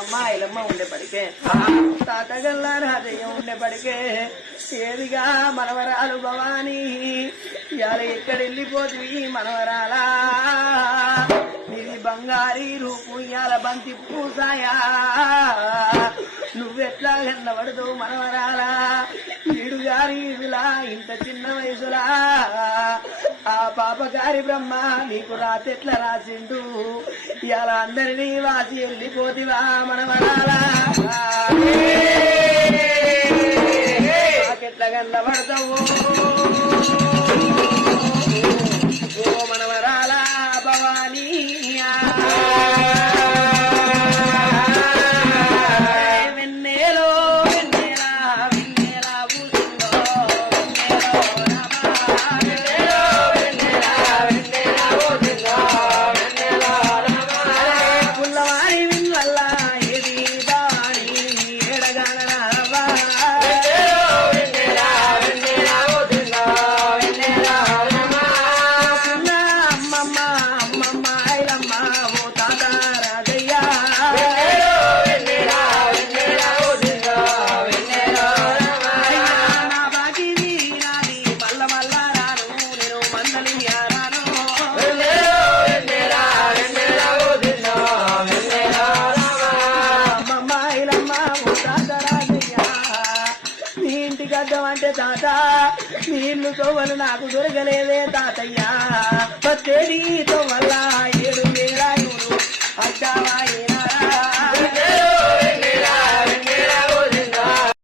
అమ్మమ్మ ఐలమ్మ ఉండేపడికే తాతగల్లా రాజయ్య ఉండేపడికే ఏదిగా మనవరాలు భవానీ ఇవాళ ఎక్కడెళ్ళిపోతుంది మనవరాలా ఇది బంగారీ రూపు ఇవాళ బంతి పూసాయా నువ్వెట్లా కన్నబడతావు మనవరాలా ఈడుగారి ఇదిలా ఇంత చిన్న వయసులా ఆ పాపగారి బ్రహ్మ నీకు రాతెట్లా రాసిండు ఇవాళ అందరినీ వాసి వెళ్ళిపోతివా మనవరాలా నాకెట్లా కన్నబడతావు ఓ మనవరాలా భవానీ వెన్నెలో వెన్నెలా వెన్నెలా పూసిందో వెన్నెలో వెన్నెలా వెన్నెలా పూసిందో వెన్నెలో పుల్లవారి విన్వల్ల ఏది బాణి ఎడగానరావా వెన్నెలా వెన్నెలా పూసిందో వెన్నెలో అమ్మమ్మ అమ్మమ్మ ఐలమ్మ ఓ తాత రాజయ్య నా బాకిది నాది మల్ల మల్ల రాను నేను మందలి రాను అమ్మమ్మ ఐలమ్మ ఓ తాత రాజయ్య నీ ఇంటికి అద్దమంటే తాత నీళ్లు తోవలు నాకు దొరకలేదే తాతయ్య పత్తేడి తోవల్ల 7 వేల అడ్డావా